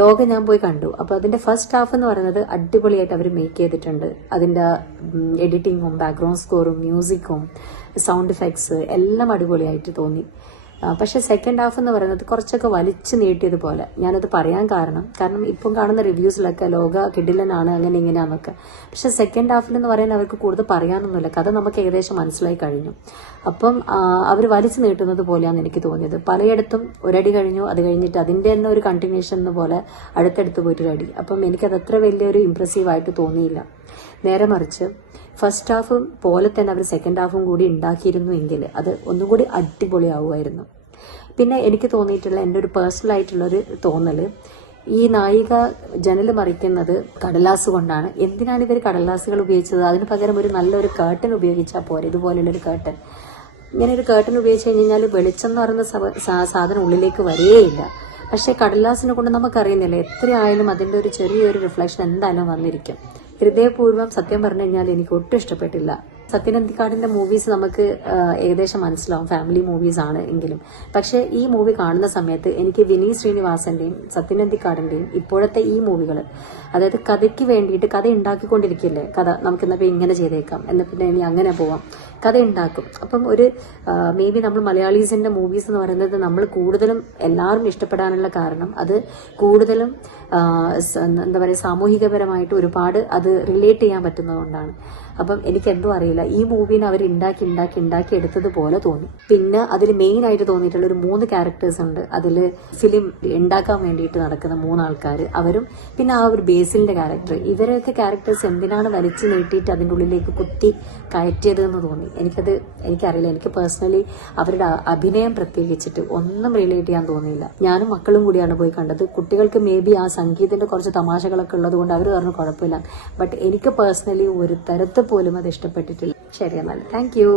ലോക ഞാൻ പോയി കണ്ടു. അപ്പോൾ അതിന്റെ ഫസ്റ്റ് ഹാഫ് എന്ന് പറയുന്നത് അടിപൊളിയായിട്ട് അവർ മേക്ക് ചെയ്തിട്ടുണ്ട്. അതിന്റെ എഡിറ്റിങ്ങും ബാക്ക്ഗ്രൗണ്ട് സ്കോറും മ്യൂസിക്കും സൗണ്ട് ഇഫക്ട്സ് എല്ലാം അടിപൊളിയായിട്ട് തോന്നി. പക്ഷെ സെക്കൻഡ് ഹാഫ് എന്ന് പറയുന്നത് കുറച്ചൊക്കെ വലിച്ചു നീട്ടിയതുപോലെ. ഞാനത് പറയാൻ കാരണം ഇപ്പം കാണുന്ന റിവ്യൂസിലൊക്കെ ലോക കിടിലനാണ് അങ്ങനെ ഇങ്ങനെയാന്നൊക്കെ. പക്ഷെ സെക്കൻഡ് ഹാഫിൽ എന്ന് പറയാൻ അവർക്ക് കൂടുതൽ പറയാനൊന്നുമില്ല. കഥ നമുക്ക് ഏകദേശം മനസ്സിലായി കഴിഞ്ഞു. അപ്പം അവർ വലിച്ചു നീട്ടുന്നത് പോലെയാണ് എനിക്ക് തോന്നിയത്. പലയിടത്തും ഒരടി കഴിഞ്ഞു, അത് കഴിഞ്ഞിട്ട് അതിന്റെ തന്നെ ഒരു കണ്ടിന്യൂഷൻ എന്ന പോലെ അടുത്തടുത്ത് പോയിട്ടൊരു അടി. അപ്പം എനിക്കത് അത്ര വലിയൊരു ഇംപ്രസീവായിട്ട് തോന്നിയില്ല. നേരെ മറിച്ച് ഫസ്റ്റ് ഹാഫും പോലെ തന്നെ അവർ സെക്കൻഡ് ഹാഫും കൂടി ഉണ്ടാക്കിയിരുന്നു എങ്കിൽ അത് ഒന്നും കൂടി അടിപൊളിയാവുമായിരുന്നു. പിന്നെ എനിക്ക് തോന്നിയിട്ടുള്ള എൻ്റെ ഒരു പേഴ്സണൽ ആയിട്ടുള്ളൊരു തോന്നല്, ഈ നായിക ജനൽ മറിക്കുന്നത് കടലാസ് കൊണ്ടാണ്. എന്തിനാണ് ഇവർ കടലാസുകൾ ഉപയോഗിച്ചത്? അതിന് പകരം ഒരു നല്ലൊരു കേർട്ടൻ ഉപയോഗിച്ചാൽ പോരെ, ഇതുപോലുള്ളൊരു കേർട്ടൻ. ഇങ്ങനെ ഒരു കേർട്ടൻ ഉപയോഗിച്ച് കഴിഞ്ഞാൽ വെളിച്ചം എന്ന് പറയുന്ന സാധനം ഉള്ളിലേക്ക് വരികയില്ല. പക്ഷേ കടലാസിനെ കൊണ്ട് നമുക്കറിയുന്നില്ല, എത്രയായാലും അതിൻ്റെ ഒരു ചെറിയൊരു റിഫ്ലക്ഷൻ എന്തായാലും വന്നിരിക്കും. ഹൃദയപൂർവ്വം സത്യം പറഞ്ഞു കഴിഞ്ഞാൽ എനിക്ക് ഒട്ടും ഇഷ്ടപ്പെട്ടില്ല. സത്യൻ അന്തിക്കാടിന്റെ മൂവീസ് നമുക്ക് ഏകദേശം മനസ്സിലാവും, ഫാമിലി മൂവീസ് ആണ് എങ്കിലും. പക്ഷെ ഈ മൂവി കാണുന്ന സമയത്ത് എനിക്ക് വിനീത് ശ്രീനിവാസന്റെയും സത്യൻ അന്തിക്കാടിന്റെയും ഇപ്പോഴത്തെ ഈ മൂവികൾ, അതായത് കഥയ്ക്ക് വേണ്ടിയിട്ട് കഥ ഉണ്ടാക്കിക്കൊണ്ടിരിക്കില്ലേ, കഥ നമുക്ക് എന്നാ ഇങ്ങനെ ചെയ്തേക്കാം, എന്നാ പിന്നെ ഇനി അങ്ങനെ പോവാം, കഥ ഉണ്ടാക്കും. അപ്പം ഒരു മേ ബി നമ്മൾ മലയാളീസിന്റെ മൂവീസ് എന്ന് പറയുന്നത് നമ്മൾ കൂടുതലും എല്ലാവരും ഇഷ്ടപ്പെടാനുള്ള കാരണം അത് കൂടുതലും എന്താ പറയുക സാമൂഹികപരമായിട്ട് ഒരുപാട് അത് റിലേറ്റ് ചെയ്യാൻ പറ്റുന്നതുകൊണ്ടാണ്. അപ്പം എനിക്ക് എന്തോ അറിയില്ല, ഈ മൂവീനെ അവർ ഉണ്ടാക്കി എടുത്തതുപോലെ തോന്നി. പിന്നെ അതിൽ മെയിൻ ആയിട്ട് തോന്നിയിട്ടുള്ള ഒരു 3 ക്യാരക്ടേഴ്സ് ഉണ്ട്. അതിൽ ഫിലിം ഉണ്ടാക്കാൻ വേണ്ടിയിട്ട് നടക്കുന്ന 3 ആൾക്കാർ, അവരും പിന്നെ ആ ഒരു ബേസിലിന്റെ ക്യാരക്ടർ, ഇവരൊക്കെ ക്യാരക്ടേഴ്സ് എന്തിനാണ് വലിച്ചു നീട്ടിയിട്ട് അതിൻ്റെ ഉള്ളിലേക്ക് കുത്തി കയറ്റിയത് എന്ന് തോന്നി. എനിക്കറിയില്ല, എനിക്ക് പേഴ്സണലി അവരുടെ അഭിനയം പ്രത്യേകിച്ചിട്ട് ഒന്നും റിലേറ്റ് ചെയ്യാൻ തോന്നിയില്ല. ഞാനും മക്കളും കൂടിയാണ് പോയി കണ്ടത്. കുട്ടികൾക്ക് മേ ബി ആ സംഗീതത്തിന്റെ കുറച്ച് തമാശകളൊക്കെ ഉള്ളത് കൊണ്ട് അവർ പറഞ്ഞു കുഴപ്പമില്ല. ബട്ട് എനിക്ക് പേഴ്സണലി ഒരു തരത്തിൽ പോലും അത് ഇഷ്ടപ്പെട്ടിട്ടില്ല. ശരി, എന്നാൽ താങ്ക് യു.